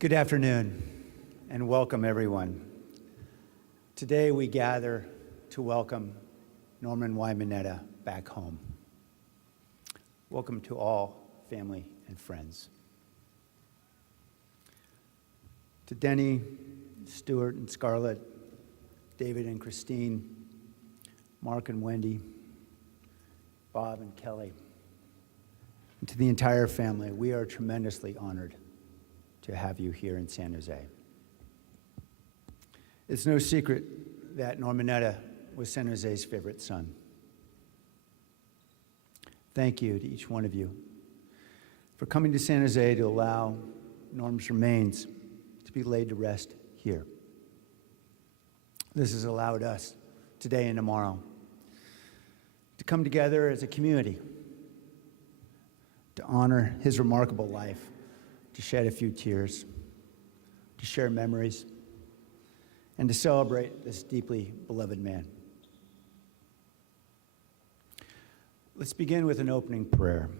Good afternoon, and welcome everyone. Today we gather to welcome Norman Y. Mineta back home. Welcome to all family and friends. To Denny, Stuart and Scarlett, David and Christine, Mark and Wendy, Bob and Kelly, and to the entire family, we are tremendously honored to have you here in San Jose. It's no secret that Norm Mineta was San Jose's favorite son. Thank you to each one of you for coming to San Jose to allow Norm's remains to be laid to rest here. This has allowed us today and tomorrow to come together as a community to honor his remarkable life, to shed a few tears, to share memories, and to celebrate this deeply beloved man. Let's begin with an opening prayer.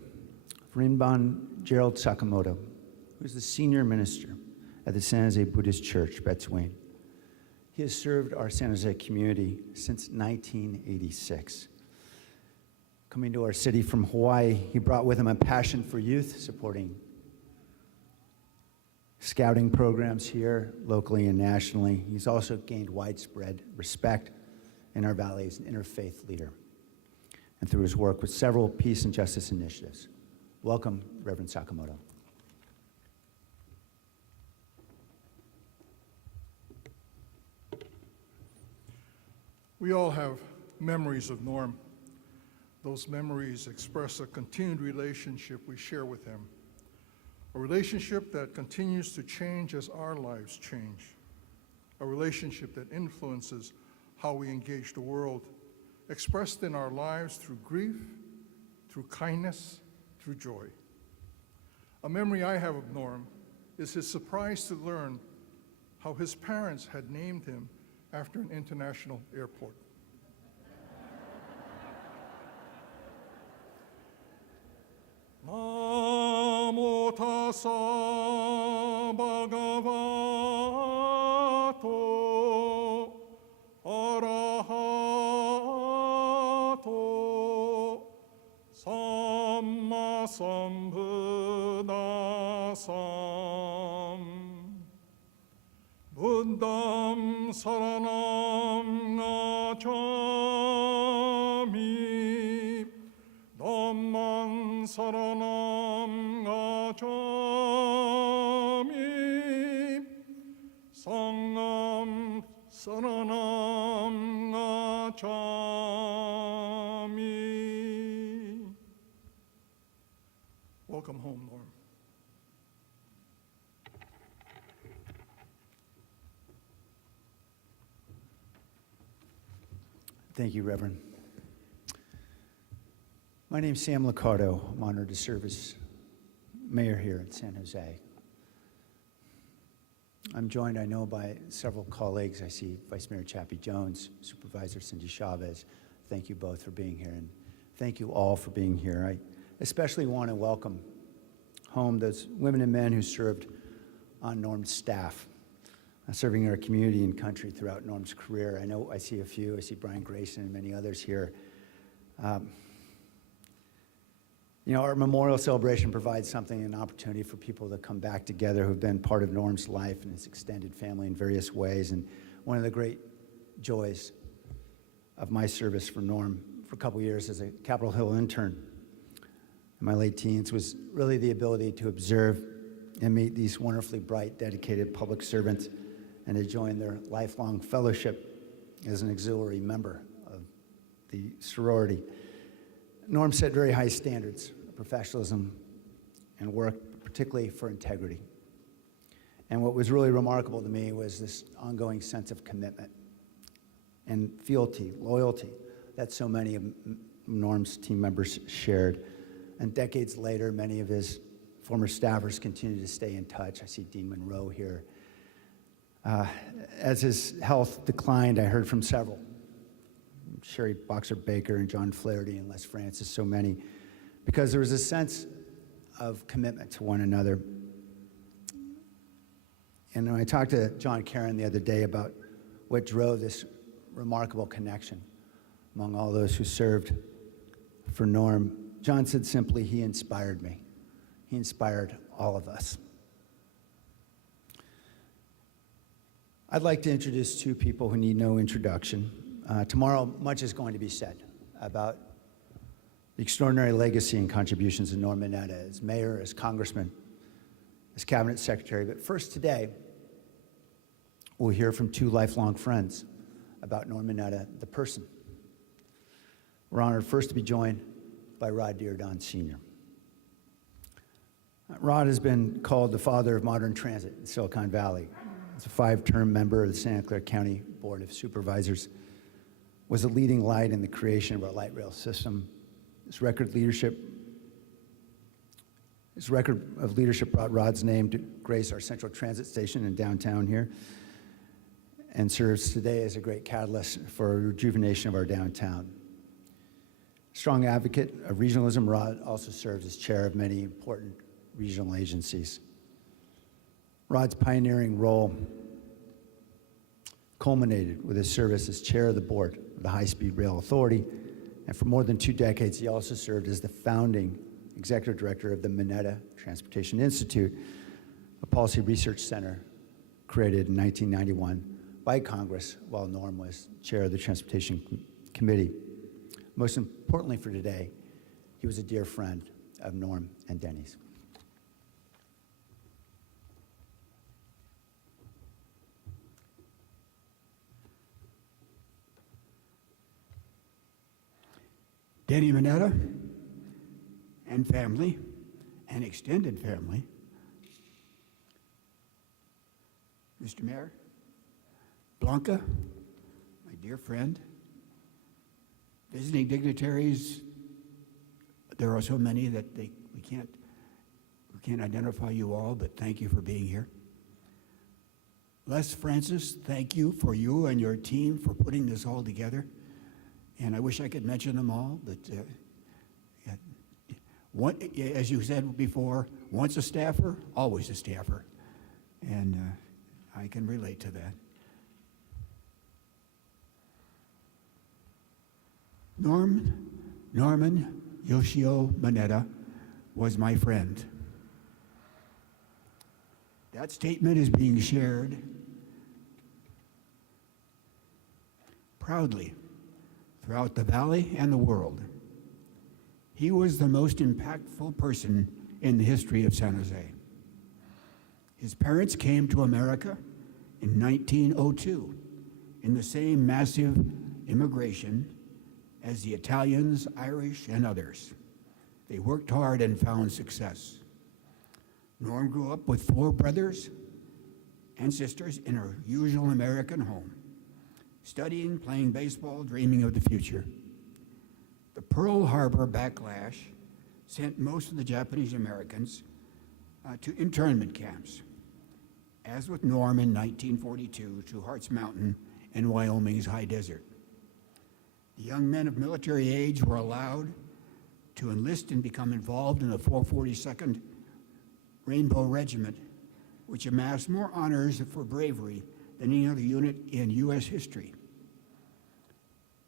Rinban Gerald Sakamoto, who is the senior minister at the San Jose Buddhist Church, Betsuane. He has served our San Jose community since 1986. Coming to our city from Hawaii, he brought with him a passion for youth, supporting scouting programs here, locally and nationally. He's also gained widespread respect in our valley as an interfaith leader, and through his work with several peace and justice initiatives. Welcome, Reverend Sakamoto. We all have memories of Norm. Those memories express a continued relationship we share with him, a relationship that continues to change as our lives change, a relationship that influences how we engage the world, expressed in our lives through grief, through kindness, through joy. A memory I have of Norm is his surprise to learn how his parents had named him after an international airport. Namo tassa bhagavato arahato samma sambuddhasam buddham saranam gacchami dhammam saranam gacchami sangham saranam gacchami. Welcome home, Norm. Thank you, Reverend. My name's Sam Liccardo. I'm honored to serve as mayor here in San Jose. I'm joined, I know, by several colleagues. I see Vice Mayor Chappie Jones, Supervisor Cindy Chavez. Thank you both for being here, and thank you all for being here. I especially want to welcome home those women and men who served on Norm's staff, serving our community and country throughout Norm's career. I know I see a few. I see Brian Grayson and many others here. You know, our memorial celebration provides something, an opportunity for people to come back together who've been part of Norm's life and his extended family in various ways. And one of the great joys of my service for Norm for a couple years as a Capitol Hill intern in my late teens was really the ability to observe and meet these wonderfully bright, dedicated public servants and to join their lifelong fellowship as an auxiliary member of the sorority. Norm set very high standards of professionalism and work, particularly for integrity. And what was really remarkable to me was this ongoing sense of commitment and fealty, loyalty that so many of Norm's team members shared. And decades later, many of his former staffers continue to stay in touch. I see Dean Monroe here. As his health declined, I heard from several. Sherry Boxer-Baker and John Flaherty and Les Francis, so many, because there was a sense of commitment to one another. And when I talked to John Karen the other day about what drove this remarkable connection among all those who served for Norm, John said simply, he inspired me. He inspired all of us. I'd like to introduce two people who need no introduction. Tomorrow, much is going to be said about the extraordinary legacy and contributions of Norm Mineta as mayor, as congressman, as cabinet secretary. But first today, we'll hear from two lifelong friends about Norm Mineta, the person. We're honored first to be joined by Rod Dearden Sr. Rod has been called the father of modern transit in Silicon Valley. He's a 5-term member of the Santa Clara County Board of Supervisors, was a leading light in the creation of our light rail system. His record of leadership brought Rod's name to grace our central transit station in downtown here, and serves today as a great catalyst for a rejuvenation of our downtown. Strong advocate of regionalism, Rod also serves as chair of many important regional agencies. Rod's pioneering role culminated with his service as chair of the board of the High-Speed Rail Authority, and for more than 2 decades, he also served as the founding executive director of the Mineta Transportation Institute, a policy research center created in 1991 by Congress while Norm was chair of the Transportation Committee. Most importantly for today, he was a dear friend of Norm and Denny's. Denny Mineta and family and extended family. Mr. Mayor, Blanca, my dear friend, visiting dignitaries, there are so many that we can't identify you all, but thank you for being here. Les Francis, thank you and your team for putting this all together. And I wish I could mention them all, but as you said before, once a staffer, always a staffer. And I can relate to that. Norman Yoshio Mineta was my friend. That statement is being shared proudly throughout the valley and the world. He was the most impactful person in the history of San Jose. His parents came to America in 1902 in the same massive immigration as the Italians, Irish, and others. They worked hard and found success. Norm grew up with 4 brothers and sisters in a usual American home, studying, playing baseball, dreaming of the future. The Pearl Harbor backlash sent most of the Japanese Americans to internment camps, as with Norm in 1942 to Hartz Mountain and Wyoming's high desert. The young men of military age were allowed to enlist and become involved in the 442nd Rainbow Regiment, which amassed more honors for bravery than any other unit in U.S. history.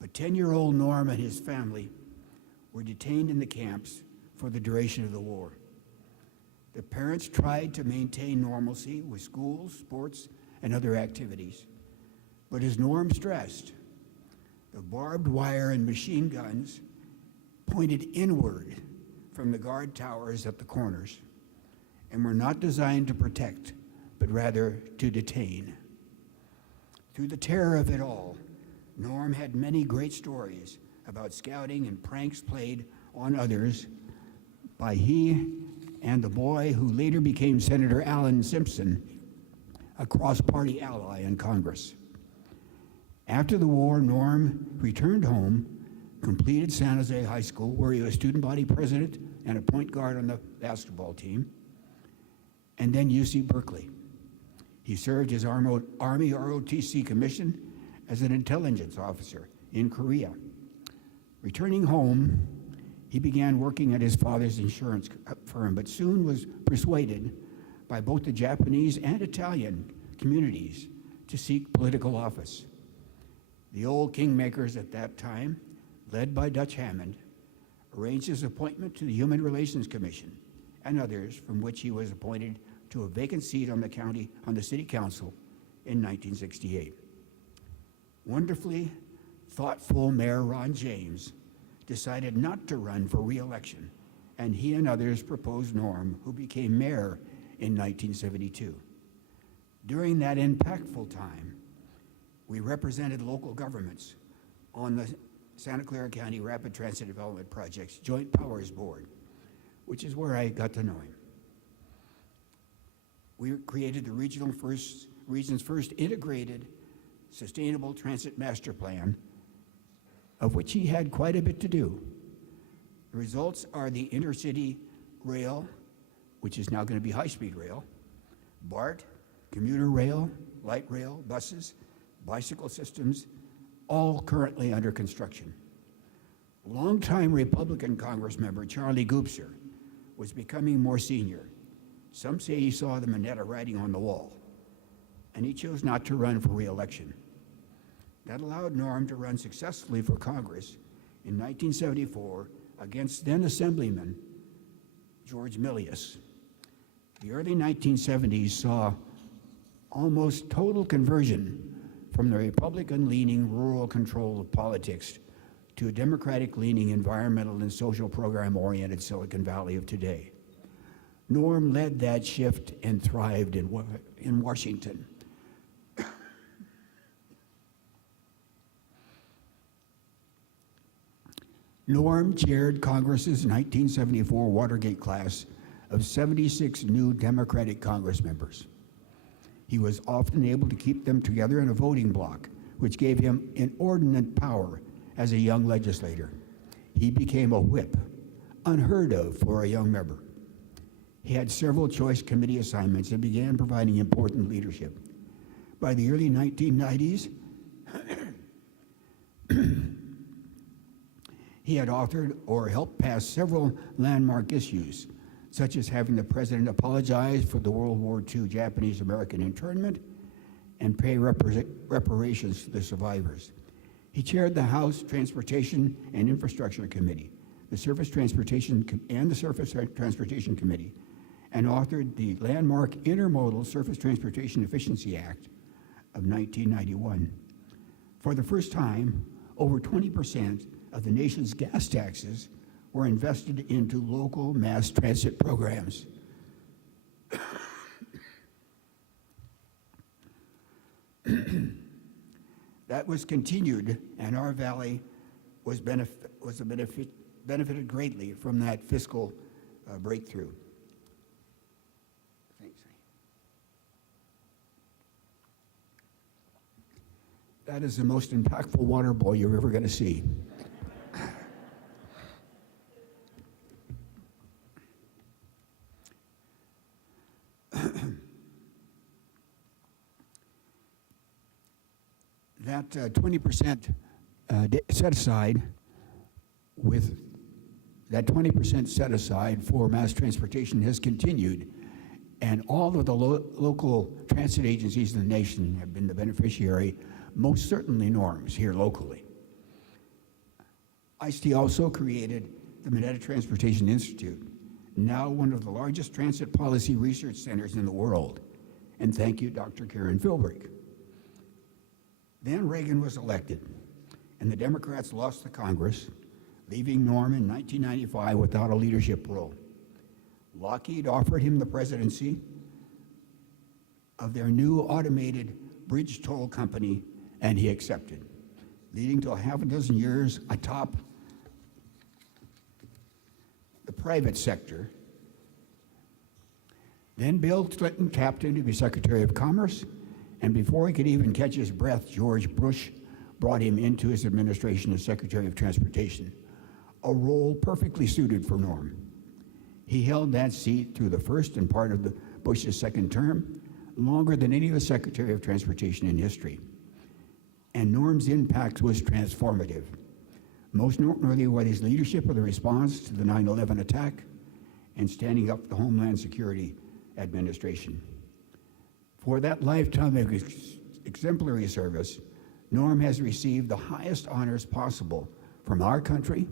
But 10-year-old Norm and his family were detained in the camps for the duration of the war. The parents tried to maintain normalcy with schools, sports, and other activities. But as Norm stressed, the barbed wire and machine guns pointed inward from the guard towers at the corners and were not designed to protect, but rather to detain. Through the terror of it all, Norm had many great stories about scouting and pranks played on others by he and the boy who later became Senator Alan Simpson, a cross-party ally in Congress. After the war, Norm returned home, completed San Jose High School, where he was student body president and a point guard on the basketball team, and then UC Berkeley. He served his Army ROTC commission as an intelligence officer in Korea. Returning home, he began working at his father's insurance firm, but soon was persuaded by both the Japanese and Italian communities to seek political office. The old kingmakers at that time, led by Dutch Hammond, arranged his appointment to the Human Relations Commission and others, from which he was appointed to a vacant seat on the city council in 1968. Wonderfully thoughtful Mayor Ron James decided not to run for re-election, and he and others proposed Norm, who became mayor in 1972. During that impactful time, we represented local governments on the Santa Clara County Rapid Transit Development Project's Joint Powers Board, which is where I got to know him. We created the region's first integrated sustainable transit master plan, of which he had quite a bit to do. The results are the intercity rail, which is now going to be high-speed rail, BART, commuter rail, light rail, buses, bicycle systems, all currently under construction. Longtime Republican Congress member Charlie Goopser was becoming more senior. Some say he saw the Mineta writing on the wall, and he chose not to run for re-election. That allowed Norm to run successfully for Congress in 1974 against then Assemblyman George Milius. The early 1970s saw almost total conversion from the Republican-leaning rural control of politics to a Democratic-leaning environmental and social program-oriented Silicon Valley of today. Norm led that shift and thrived in Washington. Norm chaired Congress's 1974 Watergate class of 76 new Democratic Congress members. He was often able to keep them together in a voting bloc, which gave him inordinate power as a young legislator. He became a whip, unheard of for a young member. He had several choice committee assignments and began providing important leadership. By the early 1990s, he had authored or helped pass several landmark issues, such as having the president apologize for the World War II Japanese-American internment and pay reparations to the survivors. He chaired the House Transportation and Infrastructure Committee, the Surface Transportation Committee, and authored the landmark Intermodal Surface Transportation Efficiency Act of 1991. For the first time, over 20% of the nation's gas taxes were invested into local mass transit programs. That was continued, and our valley was benefited greatly from that fiscal breakthrough. Thanks. That is the most impactful water bowl you're ever going to see. That 20% set aside with that 20% set aside for mass transportation has continued, and all of the local transit agencies in the nation have been the beneficiary, most certainly Norms here locally. ICE also created the Mineta Transportation Institute, now one of the largest transit policy research centers in the world. And thank you, Dr. Karen Philbrick. Then Reagan was elected, and the Democrats lost the Congress, leaving Norm in 1995 without a leadership role. Lockheed offered him the presidency of their new automated bridge toll company, and he accepted, leading to a half a dozen years atop the private sector. Then Bill Clinton tapped him to be Secretary of Commerce, and before he could even catch his breath, George Bush brought him into his administration as Secretary of Transportation, a role perfectly suited for Norm. He held that seat through the first and part of the Bush's second term, longer than any other Secretary of Transportation in history. And Norm's impact was transformative. Most noteworthy was his leadership of the response to the 9/11 attack and standing up for Homeland Security administration. For that lifetime of exemplary service, Norm has received the highest honors possible from our country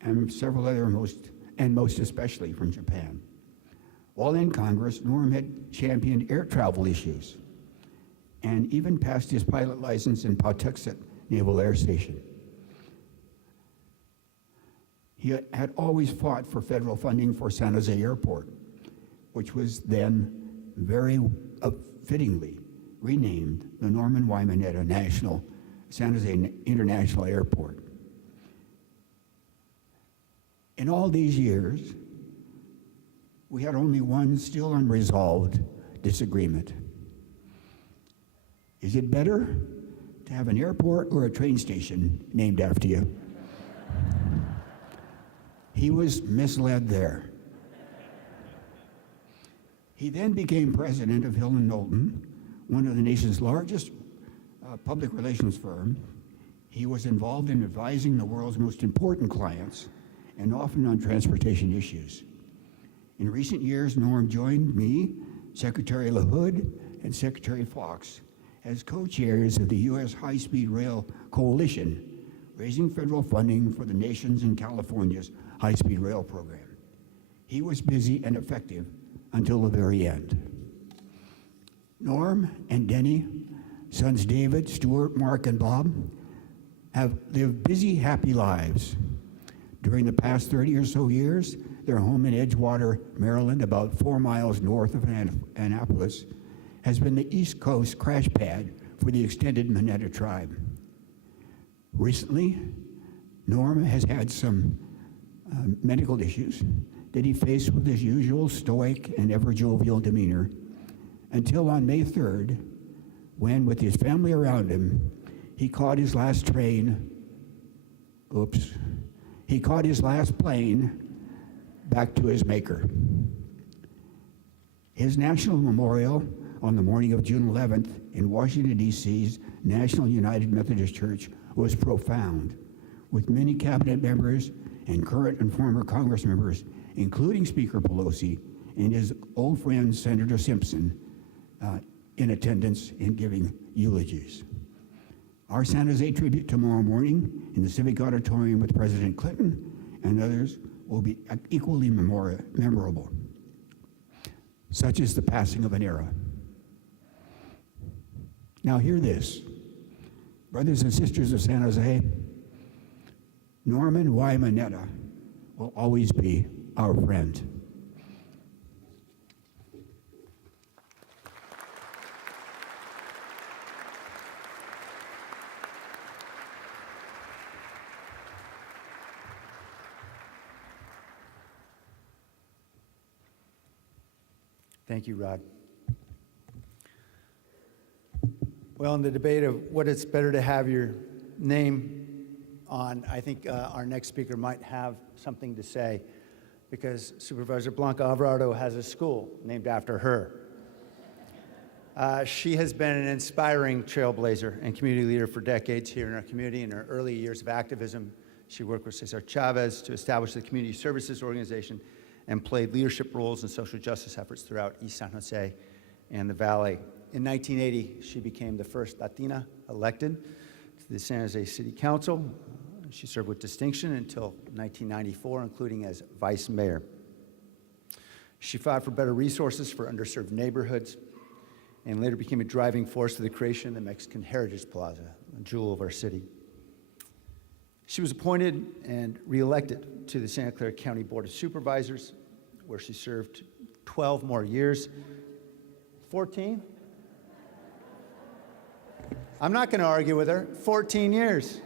and several other most especially from Japan. While in Congress, Norm had championed air travel issues and even passed his pilot license in Pawtuxet Naval Air Station. He had always fought for federal funding for San Jose Airport, which was then very fittingly renamed the Norman Y. Mineta San Jose International Airport. In all these years, we had only one still unresolved disagreement. Is it better to have an airport or a train station named after you? He was misled there. He then became president of Hill & Knowlton, one of the nation's largest public relations firm. He was involved in advising the world's most important clients and often on transportation issues. In recent years, Norm joined me, Secretary LaHood, and Secretary Fox as co-chairs of the U.S. High-Speed Rail Coalition, raising federal funding for the nation's and California's high-speed rail program. He was busy and effective until the very end. Norm and Denny, sons David, Stuart, Mark, and Bob, have lived busy, happy lives. During the past 30 or so years, their home in Edgewater, Maryland, about 4 miles north of Annapolis, has been the East Coast crash pad for the extended Mineta tribe. Recently, Norm has had some medical issues that he faced with his usual stoic and ever-jovial demeanor until on May 3rd, when, with his family around him, he caught his last plane back to his maker. His national memorial on the morning of June 11th in Washington, D.C.'s National United Methodist Church was profound, with many cabinet members and current and former Congress members, including Speaker Pelosi and his old friend Senator Simpson, in attendance and giving eulogies. Our San Jose tribute tomorrow morning in the Civic Auditorium with President Clinton and others will be equally memorable. Such is the passing of an era. Now hear this, brothers and sisters of San Jose, Norman Y. Mineta will always be our friend. Thank you, Rod. Well, in the debate of what it's better to have your name on, I think our next speaker might have something to say, because Supervisor Blanca Alvarado has a school named after her. She has been an inspiring trailblazer and community leader for decades here in our community. In her early years of activism, she worked with Cesar Chavez to establish the Community Services Organization and played leadership roles in social justice efforts throughout East San Jose and the Valley. In 1980, she became the first Latina elected to the San Jose City Council. She served with distinction until 1994, including as vice mayor. She fought for better resources for underserved neighborhoods and later became a driving force to the creation of the Mexican Heritage Plaza, a jewel of our city. She was appointed and reelected to the Santa Clara County Board of Supervisors, where she served 12 more years. 14? I'm not going to argue with her. 14 years.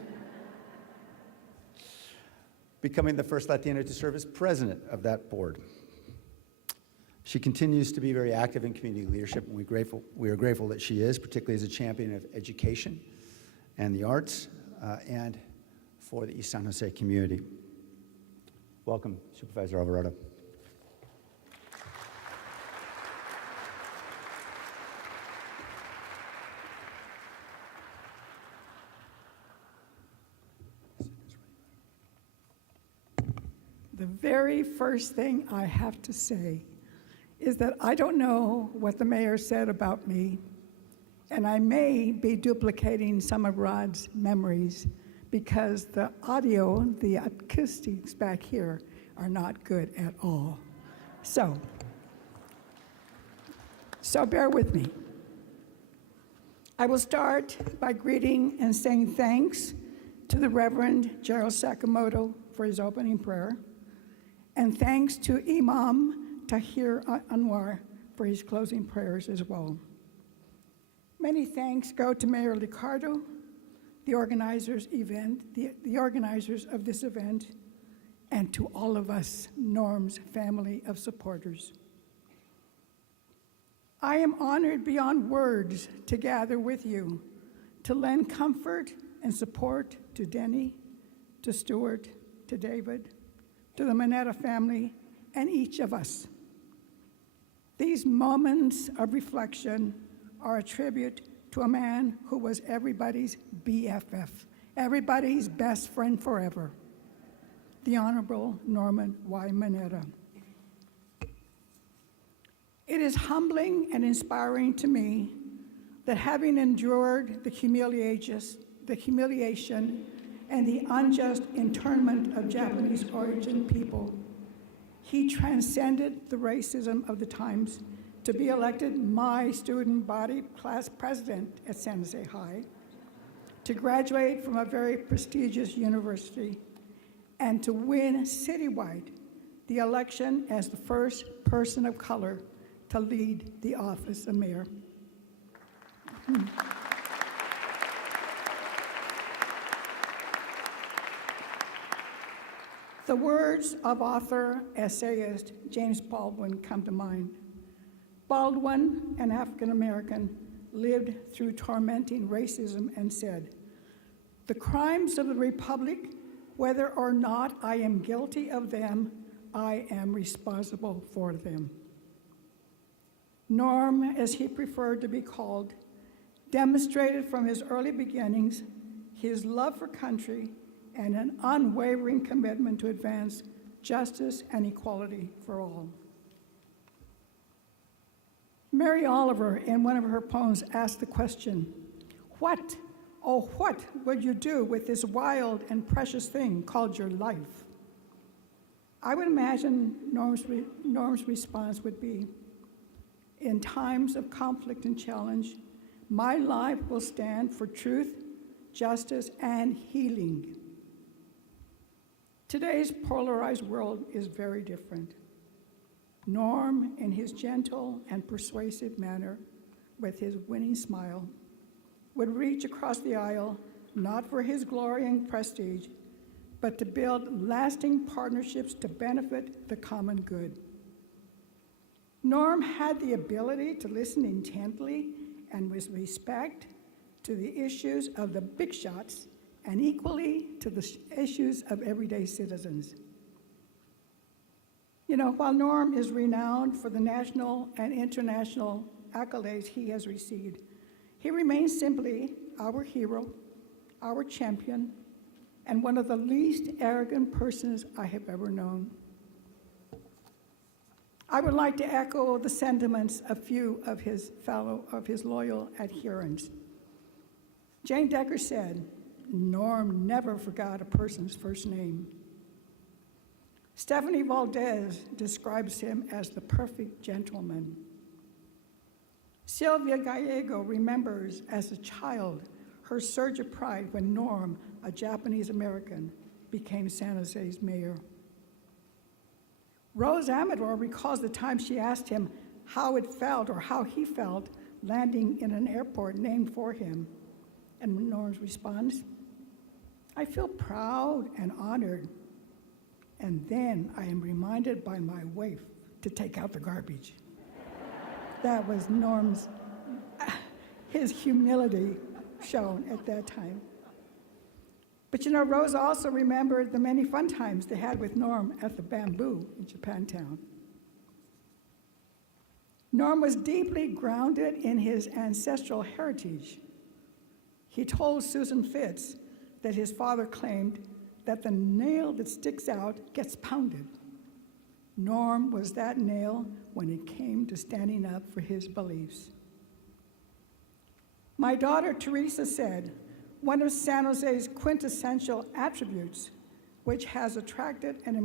Becoming the first Latina to serve as president of that board. She continues to be very active in community leadership, and we are grateful that she is, particularly as a champion of education and the arts, and for the East San Jose community. Welcome, Supervisor Alvarado. The very first thing I have to say is that I don't know what the mayor said about me, and I may be duplicating some of Rod's memories because the audio, the acoustics back here are not good at all. So bear with me. I will start by greeting and saying thanks to the Reverend Gerald Sakamoto for his opening prayer, and thanks to Imam Tahir Anwar for his closing prayers as well. Many thanks go to Mayor Liccardo, the organizers of this event, and to all of us, Norm's family of supporters. I am honored beyond words to gather with you, to lend comfort and support to Denny, to Stuart, to David, to the Mineta family, and each of us. These moments of reflection are a tribute to a man who was everybody's BFF, everybody's best friend forever, the Honorable Norman Y. Mineta. It is humbling and inspiring to me that having endured the humiliation and the unjust internment of Japanese origin people, he transcended the racism of the times to be elected my student body class president at San Jose High, to graduate from a very prestigious university, and to win citywide the election as the first person of color to lead the office of mayor. The words of author, essayist James Baldwin come to mind. Baldwin, an African American, lived through tormenting racism and said, "The crimes of the Republic, whether or not I am guilty of them, I am responsible for them." Norm, as he preferred to be called, demonstrated from his early beginnings his love for country and an unwavering commitment to advance justice and equality for all. Mary Oliver, in one of her poems, asked the question, what would you do with this wild and precious thing called your life? I would imagine Norm's response would be, in times of conflict and challenge, my life will stand for truth, justice, and healing. Today's polarized world is very different. Norm, in his gentle and persuasive manner, with his winning smile, would reach across the aisle, not for his glory and prestige, but to build lasting partnerships to benefit the common good. Norm had the ability to listen intently and with respect to the issues of the big shots and equally to the issues of everyday citizens. You know, while Norm is renowned for the national and international accolades he has received, he remains simply our hero, our champion, and one of the least arrogant persons I have ever known. I would like to echo the sentiments of few of his loyal adherents. Jane Decker said, Norm never forgot a person's first name. Stephanie Valdez describes him as the perfect gentleman. Sylvia Gallego remembers as a child her surge of pride when Norm, a Japanese American, became San Jose's mayor. Rose Amador recalls the time she asked him how it felt or how he felt landing in an airport named for him. And Norm's response, I feel proud and honored. And then I am reminded by my wife to take out the garbage. That was Norm's, his humility shown at that time. But you know, Rose also remembered the many fun times they had with Norm at the Bamboo in Japantown. Norm was deeply grounded in his ancestral heritage. He told Susan Fitz that his father claimed that the nail that sticks out gets pounded. Norm was that nail when it came to standing up for his beliefs. My daughter Teresa said, one of San Jose's quintessential attributes, which has attracted and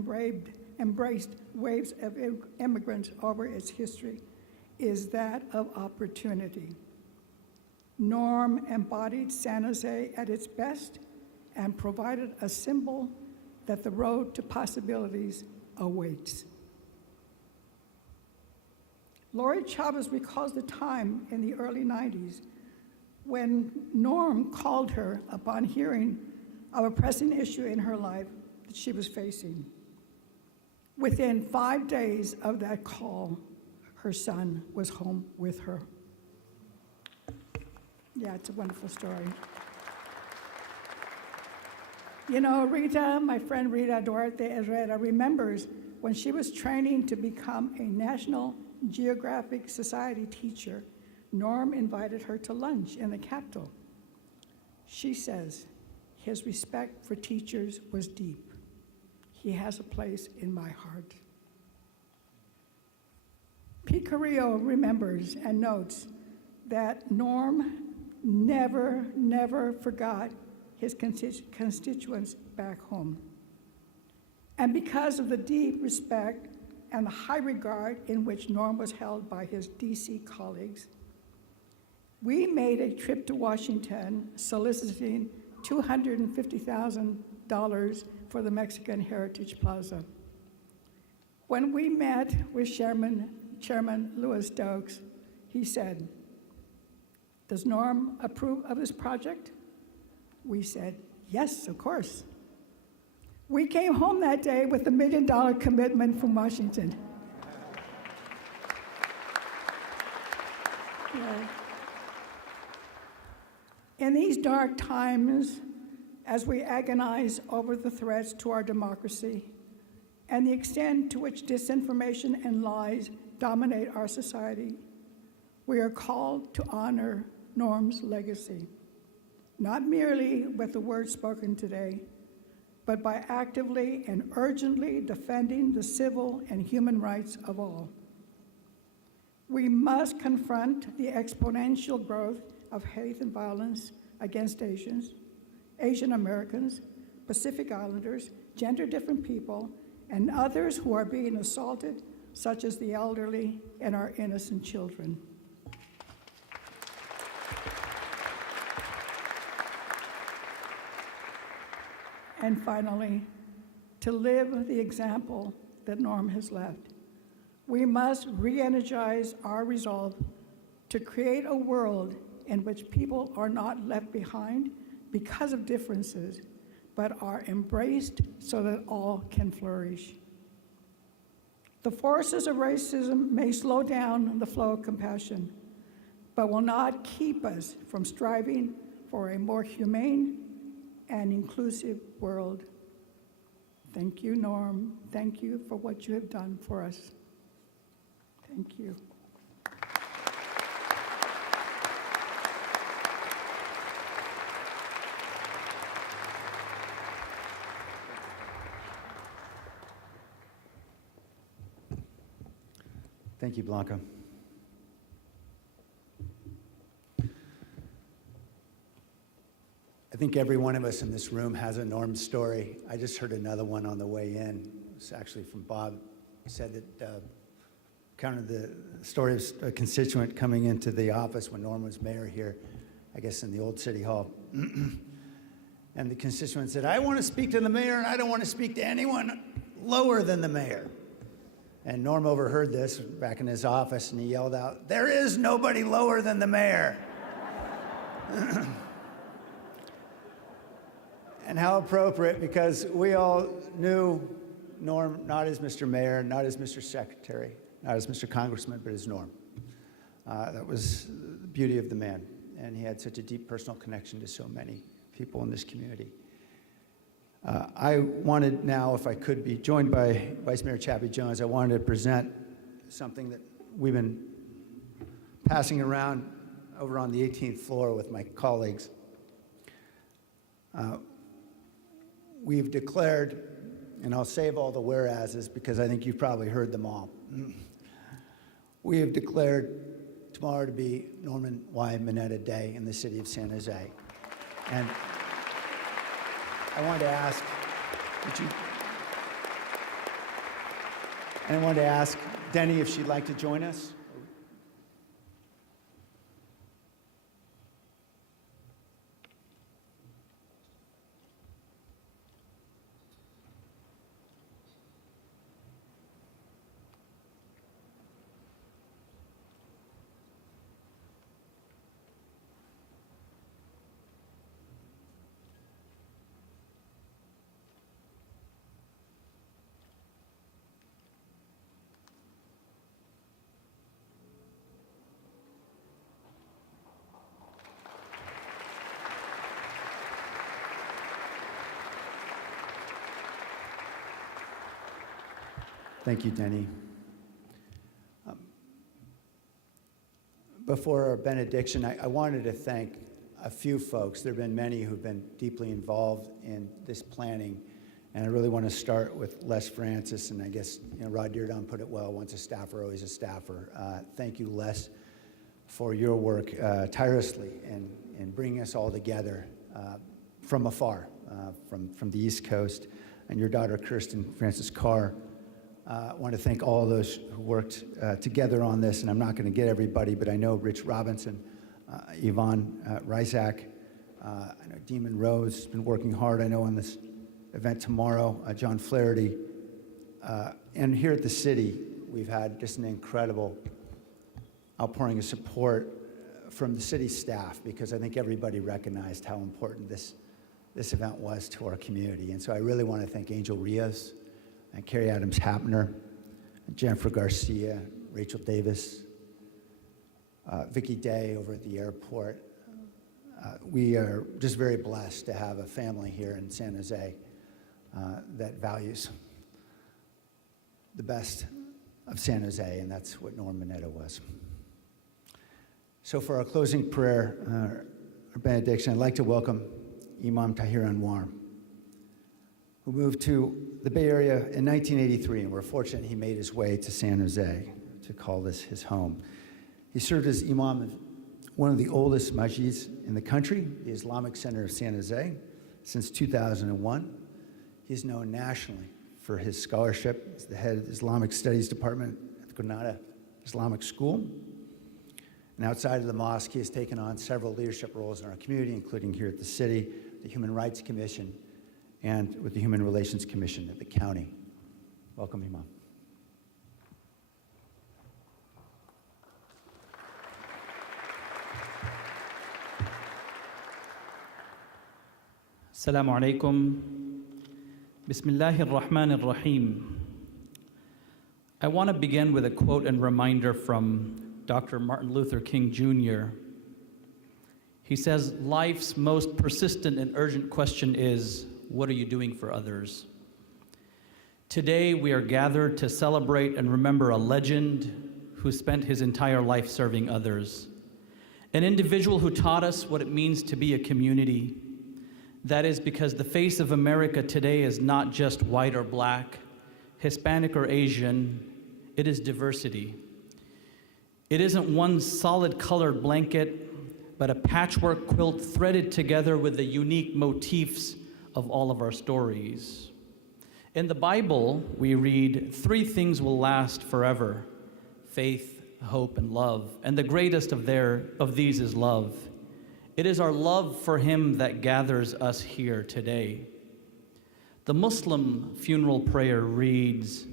embraced waves of immigrants over its history, is that of opportunity. Norm embodied San Jose at its best and provided a symbol that the road to possibilities awaits. Lori Chavez recalls the time in the early 90s when Norm called her upon hearing of a pressing issue in her life that she was facing. Within 5 days of that call, her son was home with her. Yeah, it's a wonderful story. You know, Rita, my friend Rita Duarte Herrera, remembers when she was training to become a National Geographic Society teacher, Norm invited her to lunch in the Capitol. She says, his respect for teachers was deep. He has a place in my heart. Pete Carrillo remembers and notes that Norm never forgot his constituents back home. And because of the deep respect and the high regard in which Norm was held by his DC colleagues, we made a trip to Washington soliciting $250,000 for the Mexican Heritage Plaza. When we met with Chairman Louis Stokes, he said, "Does Norm approve of this project?" We said, "Yes, of course." We came home that day with a $1 million commitment from Washington. Yeah. In these dark times, as we agonize over the threats to our democracy and the extent to which disinformation and lies dominate our society, we are called to honor Norm's legacy, not merely with the words spoken today, but by actively and urgently defending the civil and human rights of all. We must confront the exponential growth of hate and violence against Asians, Asian Americans, Pacific Islanders, gender-different people, and others who are being assaulted, such as the elderly and our innocent children. And finally, to live the example that Norm has left, we must re-energize our resolve to create a world in which people are not left behind because of differences, but are embraced so that all can flourish. The forces of racism may slow down the flow of compassion, but will not keep us from striving for a more humane and inclusive world. Thank you, Norm. Thank you for what you have done for us. Thank you. Thank you, Blanca. I think every one of us in this room has a Norm story. I just heard another one on the way in. It's actually from Bob. He said that counted the story of a constituent coming into the office when Norm was mayor here, I guess in the old City Hall. And the constituent said, "I want to speak to the mayor, and I don't want to speak to anyone lower than the mayor." And Norm overheard this back in his office, and he yelled out, "There is nobody lower than the mayor." And how appropriate, because we all knew Norm not as Mr. Mayor, not as Mr. Secretary, not as Mr. Congressman, but as Norm. That was the beauty of the man, and he had such a deep personal connection to so many people in this community. I wanted now, if I could be joined by Vice Mayor Chappie Jones, I wanted to present something that we've been passing around over on the 18th floor with my colleagues. We've declared and I'll save all the whereases because I think you've probably heard them all. We have declared tomorrow to be Norman Y. Mineta Day in the city of San Jose. And I wanted to ask, Denny if she'd like to join us. Thank you, Denny. Before our benediction, I wanted to thank a few folks. There have been many who've been deeply involved in this planning, and I really want to start with Les Francis, and I guess Rod Deardown put it well, once a staffer, always a staffer. Thank you, Les, for your work tirelessly in bringing us all together from afar, from the East Coast, and your daughter, Kirsten Francis Carr. I want to thank all those who worked together on this, and I'm not going to get everybody, but I know Rich Robinson, Yvonne Ryzak, I know Demon Rose has been working hard, I know, on this event tomorrow, John Flaherty. And here at the city, we've had just an incredible outpouring of support from the city staff, because I think everybody recognized how important this event was to our community. And so I really want to thank Angel Rios, and Carrie Adams Hapner, Jennifer Garcia, Rachel Davis, Vicki Day over at the airport. We are just very blessed to have a family here in San Jose that values the best of San Jose, and that's what Norm Mineta was. So for our closing prayer, our benediction, I'd like to welcome Imam Tahir Anwar, who moved to the Bay Area in 1983, and we're fortunate he made his way to San Jose to call this his home. He served as imam of one of the oldest masjids in the country, the Islamic Center of San Jose, since 2001. He's known nationally for his scholarship. He's the head of the Islamic Studies Department at the Granada Islamic School. And outside of the mosque, he has taken on several leadership roles in our community, including here at the city, the Human Rights Commission, and with the Human Relations Commission at the county. Welcome, Imam. Assalamu alaikum. Bismillahir Rahmanir Rahim. I want to begin with a quote and reminder from Dr. Martin Luther King Jr. He says, "Life's most persistent and urgent question is, what are you doing for others?" Today, we are gathered to celebrate and remember a legend who spent his entire life serving others. An individual who taught us what it means to be a community. That is because the face of America today is not just white or black, Hispanic or Asian, it is diversity. It isn't one solid colored blanket, but a patchwork quilt threaded together with the unique motifs of all of our stories. In the Bible, we read, 3 things will last forever: faith, hope, and love. And the greatest of these is love. It is our love for him that gathers us here today. The Muslim funeral prayer reads,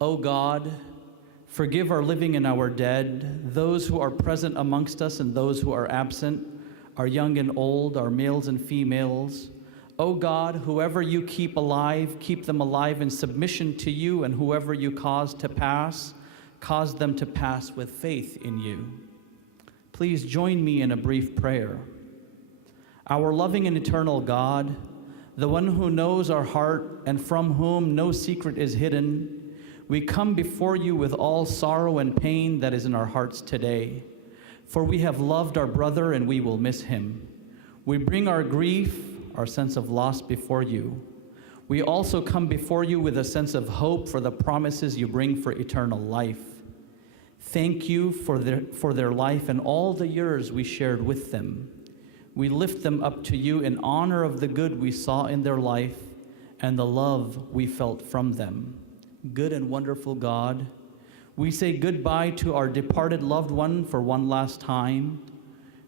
"O God, forgive our living and our dead, those who are present amongst us and those who are absent, our young and old, our males and females. O God, whoever you keep alive, keep them alive in submission to you, and whoever you cause to pass, cause them to pass with faith in you." Please join me in a brief prayer. Our loving and eternal God, the one who knows our heart and from whom no secret is hidden, we come before you with all sorrow and pain that is in our hearts today. For we have loved our brother and we will miss him. We bring our grief, our sense of loss before you. We also come before you with a sense of hope for the promises you bring for eternal life. Thank you for their life and all the years we shared with them. We lift them up to you in honor of the good we saw in their life and the love we felt from them. Good and wonderful God, we say goodbye to our departed loved one for one last time.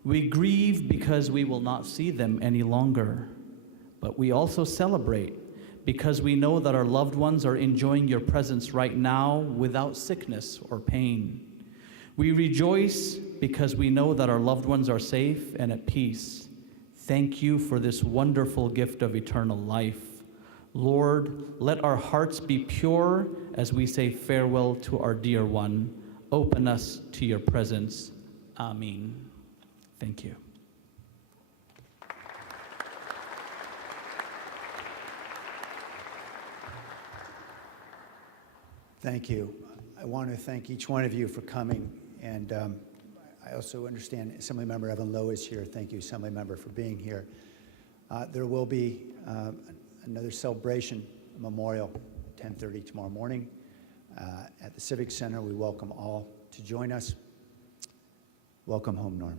We grieve because we will not see them any longer, but we also celebrate because we know that our loved ones are enjoying your presence right now without sickness or pain. We rejoice because we know that our loved ones are safe and at peace. Thank you for this wonderful gift of eternal life. Lord, let our hearts be pure as we say farewell to our dear one. Open us to your presence. Amen. Thank you. Thank you. I want to thank each one of you for coming, and I also understand Assemblymember Evan Lowe is here. Thank you, Assemblymember, for being here. There will be another celebration, a memorial, 10:30 tomorrow morning at the Civic Center. We welcome all to join us. Welcome home, Norm.